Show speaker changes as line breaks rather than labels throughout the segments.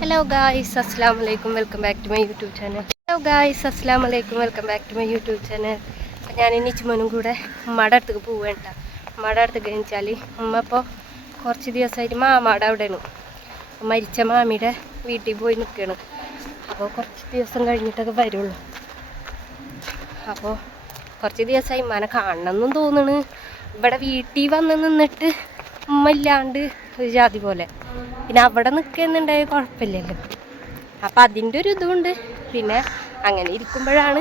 Hello guys അസ്സാം വലൈക്കും welcome back to my YouTube channel hello guys അസ്സാം വലൈക്കും welcome back to my YouTube channel അപ്പം ഞാൻ ചുമനും കൂടെ ഉമ്മയുടെ അടുത്തേക്ക് പോവേണ്ട ഉമ്മയുടെ അടുത്തേക്ക് വെച്ചാൽ ഉമ്മ ഇപ്പോൾ കുറച്ച് ദിവസമായിട്ട് മാമാടെ അവിടെയാണ്. മരിച്ച മാമിയുടെ വീട്ടിൽ പോയി നിൽക്കുകയാണ് അപ്പോൾ കുറച്ച് ദിവസം കഴിഞ്ഞിട്ടൊക്കെ വരുള്ളൂ. അപ്പോൾ കുറച്ച് ദിവസമായി ഉമ്മാനെ കാണണമെന്നും തോന്നണ്. ഇവിടെ വീട്ടിൽ വന്ന് നിന്നിട്ട് ഉമ്മ ഇല്ലാണ്ട് ഒരു ജാതി പോലെ. പിന്നെ അവിടെ നിൽക്കുന്നുണ്ടായ കുഴപ്പമില്ലല്ലോ. അപ്പം അതിന്റെ ഒരു ഇതുമുണ്ട് പിന്നെ അങ്ങനെ ഇരിക്കുമ്പോഴാണ്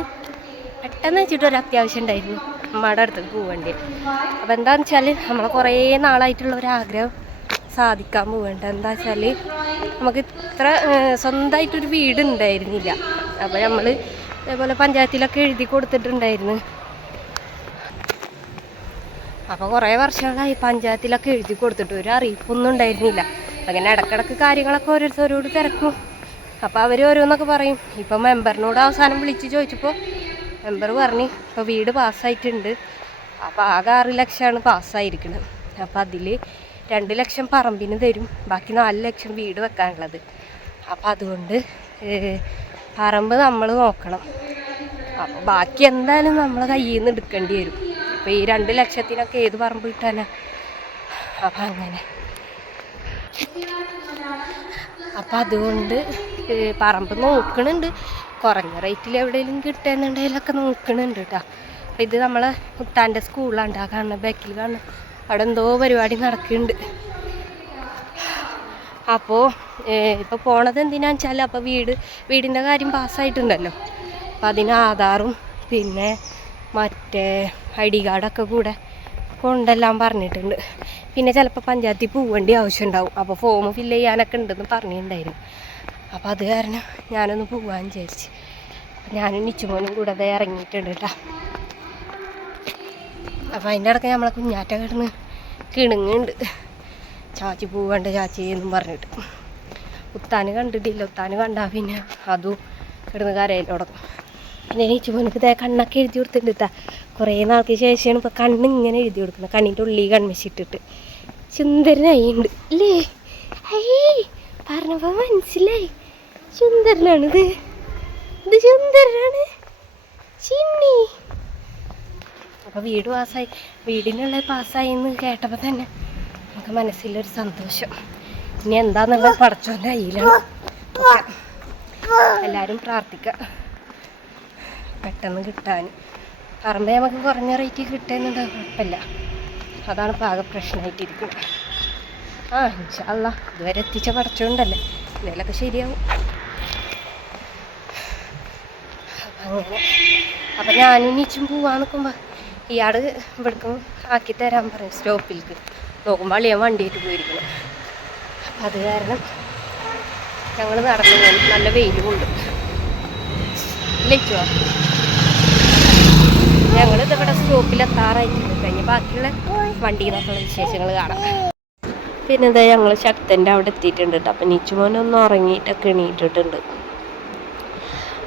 പെട്ടെന്ന് വെച്ചിട്ട് ഒരു അത്യാവശ്യം ഉണ്ടായിരുന്നു അമ്മയുടെ അടുത്തേക്ക് പോവേണ്ടി. അപ്പം എന്താണെന്ന് വെച്ചാൽ നമ്മൾ കുറേ നാളായിട്ടുള്ള ഒരു ആഗ്രഹം സാധിക്കാൻ പോവേണ്ട എന്താ വെച്ചാൽ നമുക്ക് ഇത്ര സ്വന്തമായിട്ടൊരു വീട് ഉണ്ടായിരുന്നില്ല. അപ്പോൾ നമ്മൾ ഇതേപോലെ പഞ്ചായത്തിലൊക്കെ എഴുതി കൊടുത്തിട്ടുണ്ടായിരുന്നു. അപ്പോൾ കുറേ വർഷങ്ങളായി പഞ്ചായത്തിലൊക്കെ എഴുതി കൊടുത്തിട്ട് ഒരു അറിയിപ്പൊന്നും ഉണ്ടായിരുന്നില്ല. അങ്ങനെ ഇടക്കിടക്ക് കാര്യങ്ങളൊക്കെ ഓരോരുത്തരോട് തിരക്കും. അപ്പോൾ അവർ ഓരോന്നൊക്കെ പറയും. ഇപ്പം മെമ്പറിനോട് അവസാനം വിളിച്ച് ചോദിച്ചപ്പോൾ മെമ്പർ പറഞ്ഞു ഇപ്പോൾ വീട് പാസ്സായിട്ടുണ്ട്. അപ്പോൾ ആകെ ആറ് ലക്ഷമാണ് പാസ്സായിരിക്കുന്നത് അപ്പോൾ അതിൽ രണ്ട് ലക്ഷം പറമ്പിന് തരും. ബാക്കി നാല് ലക്ഷം വീട് വെക്കാനുള്ളത്. അപ്പോൾ അതുകൊണ്ട് പറമ്പ് നമ്മൾ നോക്കണം. അപ്പോൾ ബാക്കി എന്തായാലും നമ്മൾ കയ്യിൽ നിന്ന് എടുക്കേണ്ടി വരും. അപ്പോൾ ഈ രണ്ട് ലക്ഷത്തിനൊക്കെ ഏത് പറമ്പ് കിട്ടാനാ? അപ്പം അങ്ങനെ. അപ്പം അതുകൊണ്ട് പറമ്പ് നോക്കണുണ്ട്. കുറഞ്ഞ റേറ്റിൽ എവിടെയെങ്കിലും കിട്ടുന്നുണ്ടെങ്കിലൊക്കെ നോക്കണുണ്ട് കേട്ടോ അപ്പം ഇത് നമ്മളെ മുത്താന്റെ സ്കൂളിലാണ്ട് ആ കാണുന്ന ബാക്കിൽ കാണുന്ന. അവിടെ എന്തോ പരിപാടി നടക്കുന്നുണ്ട് അപ്പോൾ ഇപ്പോൾ പോണത് എന്തിനാന്ന് വെച്ചാൽ അപ്പോൾ വീട് വീടിന്റെ കാര്യം പാസ്സായിട്ടുണ്ടല്ലോ അപ്പം അതിന് ആധാറും പിന്നെ മറ്റേ ഐ ഡി കാർഡൊക്കെ കൂടെ കൊണ്ടെല്ലാം പറഞ്ഞിട്ടുണ്ട്. പിന്നെ ചിലപ്പോൾ പഞ്ചായത്തിൽ പോവേണ്ടി ആവശ്യമുണ്ടാവും. അപ്പോൾ ഫോം ഫില്ല് ചെയ്യാനൊക്കെ ഉണ്ടെന്ന് പറഞ്ഞിട്ടുണ്ടായിരുന്നു. അപ്പോൾ അത് കാരണം ഞാനൊന്ന് പോവാൻ വിചാരിച്ച്. ഞാനും നിച്ചുമോനും കൂടെ ദേ ഇറങ്ങിയിട്ടുണ്ട് കേട്ടോ. അപ്പോൾ അതിന്റെ ഇടയ്ക്ക് നമ്മളെ കുഞ്ഞാറ്റ കിടന്ന് കിണുങ്ങുണ്ട് ചാച്ചി പോവണ്ട ചാച്ചി എന്നും പറഞ്ഞിട്ട്. ഉത്താന് കണ്ടിട്ടില്ല. ഉത്താന് കണ്ടാൽ പിന്നെ അതും കിടന്ന് കരയിൽ തുടങ്ങും പിന്നെ നീച്ചു മോനക്ക് ദേ കണ്ണൊക്കെ എഴുതി കൊടുത്തിട്ടുണ്ട് കേട്ടാ കുറേ നാൾക്ക് ശേഷമാണ് ഇപ്പോൾ കണ്ണ് ഇങ്ങനെ എഴുതി കൊടുക്കുന്നത്. കണ്ണിന്റെ ഉള്ളിൽ കൺമിച്ചിട്ടിട്ട് സുന്ദരനായിണ്ട്. അല്ലേ ഹൈ പറഞ്ഞപ്പോൾ മനസ്സിലായി. സുന്ദരനാണിത്. ഇത് സുന്ദരനാണ്. ചിന്നി. അപ്പോൾ വീട് പാസ്സായി. വീടിനുള്ള പാസ്സായി എന്ന് കേട്ടപ്പോൾ തന്നെ നമുക്ക് മനസ്സിലൊരു സന്തോഷം. ഇനി എന്താന്നുള്ളത് പടച്ചോന്റെ കയ്യിലാണ്. എല്ലാവരും പ്രാർത്ഥിക്കുക പെട്ടെന്ന് കിട്ടാൻ. പറമ്പേ നമുക്ക് കുറഞ്ഞ റേറ്റ് കിട്ടുന്നുണ്ട് കുഴപ്പമില്ല. അതാണ് ആകെ പ്രശ്നമായിട്ടിരിക്കുന്നത് ആ ഇൻഷല്ല ഇതുവരെ എത്തിച്ച പറച്ചുകൊണ്ടല്ലേ ഇതിലൊക്കെ ശരിയാവും. അങ്ങനെ. അപ്പം ഞാനും നീച്ചും പോവാൻ നിൽക്കുമ്പോൾ ഇയാൾ ഇവിടേക്കും ആക്കി തരാൻ പറയും സ്റ്റോപ്പിലേക്ക് നോക്കുമ്പോൾ അളിയാൻ വണ്ടിയിട്ട് പോയിരിക്കണം അപ്പം അത് കാരണം ഞങ്ങൾ നടന്നു പോകും നല്ല വെയിലുമുണ്ട് ലയിച്ചോ ഞങ്ങൾ ഇവിടെ സ്റ്റോപ്പിൽ എത്താറായിട്ടുണ്ട് കഴിഞ്ഞ ബാക്കിയുള്ള വണ്ടിയിൽ നിന്നൊക്കെയുള്ള വിശേഷങ്ങൾ കാണാം. പിന്നെ ഇതാ ഞങ്ങൾ ശക്തന്റെ അവിടെ എത്തിയിട്ടുണ്ട് കേട്ടോ അപ്പം നിച്ചുമോനൊന്ന് ഉറങ്ങിയിട്ടൊക്കെ എണീറ്റിട്ടുണ്ട്.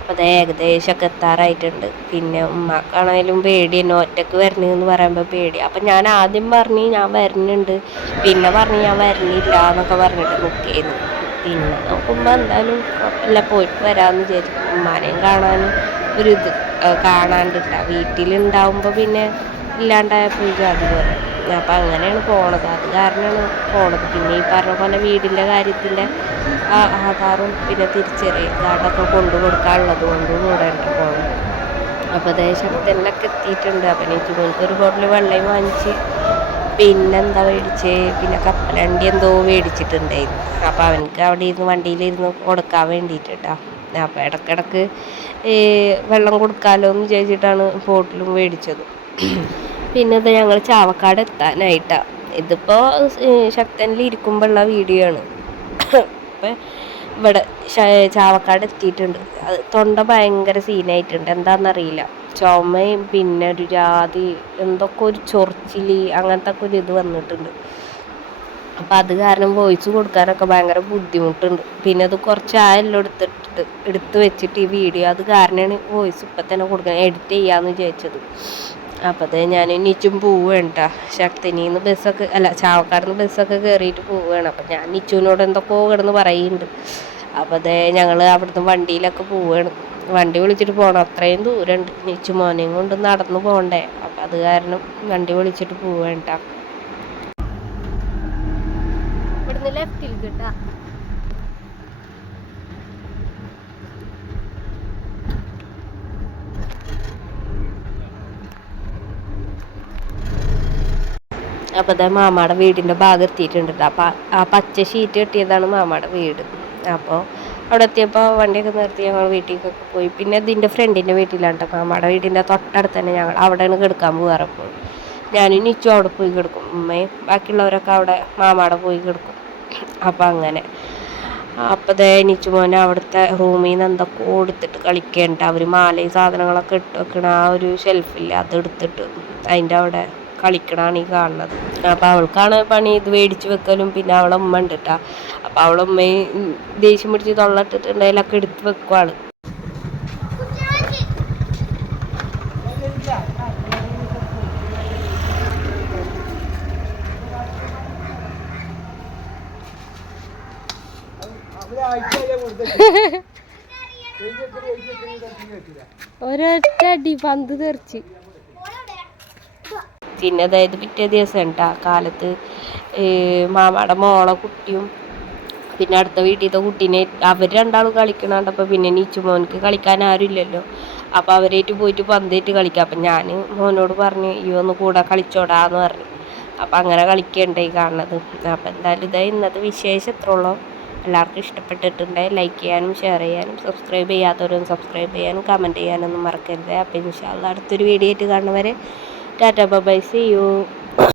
അപ്പോൾ അത് ഏകദേശമൊക്കെ എത്താറായിട്ടുണ്ട്. പിന്നെ ഉമ്മാക്കാണേലും പേടി എന്നെ ഒറ്റയ്ക്ക് വരണെന്ന് പറയുമ്പോൾ പേടി. അപ്പം ഞാൻ ആദ്യം പറഞ്ഞ് ഞാൻ വരുന്നുണ്ട് പിന്നെ പറഞ്ഞ് ഞാൻ വരുന്നില്ല എന്നൊക്കെ പറഞ്ഞിട്ട് നിൽക്കുകയായിരുന്നു പിന്നെ നോക്കുമ്പോൾ എന്തായാലും കുഴപ്പമില്ല പോയിട്ട് വരാമെന്ന് വിചാരിക്കും ഉമ്മാനെയും കാണാനും ഒരു ഇത് ആ, കാണാണ്ടിട്ടാ വീട്ടിലുണ്ടാവുമ്പോൾ പിന്നെ ഇല്ലാണ്ടായ പൂജ പോലെ. അപ്പം അങ്ങനെയാണ് പോണത്. അത് കാരണമാണ് പോണത്. പിന്നെ ഈ പറഞ്ഞ പോലെ വീടിന്റെ കാര്യത്തിന്റെ ആധാറും പിന്നെ തിരിച്ചറിയൽ കാർഡൊക്കെ കൊണ്ടു കൊടുക്കാനുള്ളത് കൊണ്ടും കൂടെ ഉണ്ട് പോകണം അപ്പോൾ ദേശത്തിലൊക്കെ എത്തിയിട്ടുണ്ട്. അപ്പം എനിക്ക് ഒരു ബോട്ടിൽ വെള്ളം വാങ്ങിച്ച് പിന്നെന്താ മേടിച്ച്? പിന്നെ കപ്പലണ്ടി എന്തോ മേടിച്ചിട്ടുണ്ടായിരുന്നു. അപ്പോൾ അവനക്ക് അവിടെ ഇരുന്ന് വണ്ടിയിലിരുന്ന് കൊടുക്കാൻ വേണ്ടിയിട്ട്. കേട്ടോ അപ്പോൾ ഇടക്കിടക്ക് ഈ വെള്ളം കൊടുക്കാമല്ലോ എന്ന് വിചാരിച്ചിട്ടാണ് ബോട്ടിലും മേടിച്ചത്. പിന്നെ ഇത് ഞങ്ങൾ ചാവക്കാട് എത്താനായിട്ടാണ് ഇതിപ്പോൾ ശക്തനിൽ ഇരിക്കുമ്പോഴുള്ള വീഡിയോ ആണ് അപ്പം ഇവിടെ ചാവക്കാട് എത്തിയിട്ടുണ്ട്. അത് തൊണ്ട ഭയങ്കര സീനായിട്ടുണ്ട്. എന്താണെന്നറിയില്ല ചുമയും പിന്നെ ഒരു ജാതി എന്തൊക്കെ ഒരു ചൊറിച്ചിൽ അങ്ങനത്തെ ഒക്കെ ഒരു ഇത് വന്നിട്ടുണ്ട്. അപ്പം അത് കാരണം വോയിസ് കൊടുക്കാനൊക്കെ ഭയങ്കര ബുദ്ധിമുട്ടുണ്ട്. പിന്നെ അത് കുറച്ച് ആയല്ലോ എടുത്തിട്ട് എടുത്ത് വെച്ചിട്ട് ഈ വീഡിയോ അത് കാരണമാണ് വോയിസ് ഇപ്പം തന്നെ കൊടുക്കാൻ എഡിറ്റ് ചെയ്യാന്ന് വിചാരിച്ചത്. അപ്പോൾ അത് ഞാൻ നിച്ചും പോവുകയാണ് കേട്ടോ ശക്തിനിന്ന് ബസ്സൊക്കെ അല്ല ചാവക്കാടുന്ന് ബസ്സൊക്കെ കയറിയിട്ട് പോവുകയാണ്. അപ്പം ഞാൻ നിച്ചുവിനോട് എന്തൊക്കെയോ കിടന്ന് പറയുന്നുണ്ട്. അപ്പോൾ അതേ ഞങ്ങൾ അവിടുന്ന് വണ്ടിയിലൊക്കെ പോവുകയാണ്. വണ്ടി വിളിച്ചിട്ട് പോകണം അത്രയും ദൂരമുണ്ട്. നിച്ചു മോനെയും കൊണ്ട് നടന്നു പോകണ്ടേ. അപ്പം അത് കാരണം വണ്ടി വിളിച്ചിട്ട് പോവേണ്ട ഇവിടുന്ന് ലെഫ്റ്റിൽ കിട്ടാ അപ്പോൾ അതേ മാമാടെ വീടിന്റെ ഭാഗം എത്തിയിട്ടുണ്ട് ട്ടോ. അപ്പം ആ പച്ച ഷീറ്റ് കെട്ടിയതാണ് മാമാടെ വീട്. അപ്പോൾ അവിടെ എത്തിയപ്പോൾ വണ്ടിയൊക്കെ നിർത്തി ഞങ്ങൾ വീട്ടിലേക്കൊക്കെ പോയി. പിന്നെ ഇതിന്റെ ഫ്രണ്ടിന്റെ വീട്ടിലാണ് കേട്ടോ വീടിന്റെ തൊട്ടടുത്ത് തന്നെ ഞങ്ങൾ അവിടെയാണ് കിടക്കാൻ പോകാറപ്പോൾ ഞാനും നിച്ചും അവിടെ പോയി കിടക്കും. ഉമ്മയും ബാക്കിയുള്ളവരൊക്കെ അവിടെ മാമാടെ പോയി കിടക്കും. അപ്പം അങ്ങനെ. അപ്പം ദേ നിച്ചു മോനെ അവിടുത്തെ റൂമിൽ നിന്ന് എന്തൊക്കെ എടുത്തിട്ട് കളിക്കേണ്ട. അവർ മാലയും സാധനങ്ങളൊക്കെ ഇട്ട് വെക്കണ ആ ഒരു ഷെൽഫില്ല അത് എടുത്തിട്ട് അതിന്റെ അവിടെ കളിക്കണാണ് ഈ കാണുന്നത്. അപ്പോൾ അവൾക്കാണ് പണി ഇത് മേടിച്ച് വെക്കലും പിന്നെ അവളെ ഉമ്മ ഉണ്ട് കേട്ടോ അപ്പോൾ അവളെ ഉമ്മയും ദേഷ്യം പിടിച്ച് തൊള്ളട്ടിട്ടുണ്ടെങ്കിലൊക്കെ എടുത്ത് വെക്കുവാണ്. ഒരൊറ്റ അടി പന്ത് തെറിച്ച്. പിന്നെ അതായത് പിറ്റേ ദിവസം ആ കാലത്ത് മാമാടെ മോളെ കുട്ടിയും പിന്നെ അടുത്ത വീട്ടിലത്തെ കുട്ടീനെ അവർ രണ്ടാളും കളിക്കണണ്ടപ്പോൾ പിന്നെ നീച്ചു മോനക്ക് കളിക്കാൻ ആരുമില്ലല്ലോ അപ്പോൾ അവരേറ്റ് പോയിട്ട് പന്തേറ്റ് കളിക്കാം. അപ്പം ഞാൻ മോനോട് പറഞ്ഞു ഈ ഒന്ന് കൂടെ കളിച്ചോടാന്ന് പറഞ്ഞു. അപ്പം അങ്ങനെ കളിക്കണ്ടേ കാണുന്നത്. അപ്പം എന്തായാലും ഇതാ ഇന്നത്തെ വിശേഷം എത്ര ഉള്ളൂ എല്ലാവർക്കും ഇഷ്ടപ്പെട്ടിട്ടുണ്ടെങ്കിൽ ലൈക്ക് ചെയ്യാനും ഷെയർ ചെയ്യാനും സബ്സ്ക്രൈബ് ചെയ്യാത്തവരും സബ്സ്ക്രൈബ് ചെയ്യാനും കമന്റ് ചെയ്യാനൊന്നും മറക്കരുത്. അപ്പോൾ ഇൻഷാല്ല അടുത്തൊരു വീഡിയോ ആയിട്ട് കാണുന്നവരെ ടാറ്റ ബൈ സി യു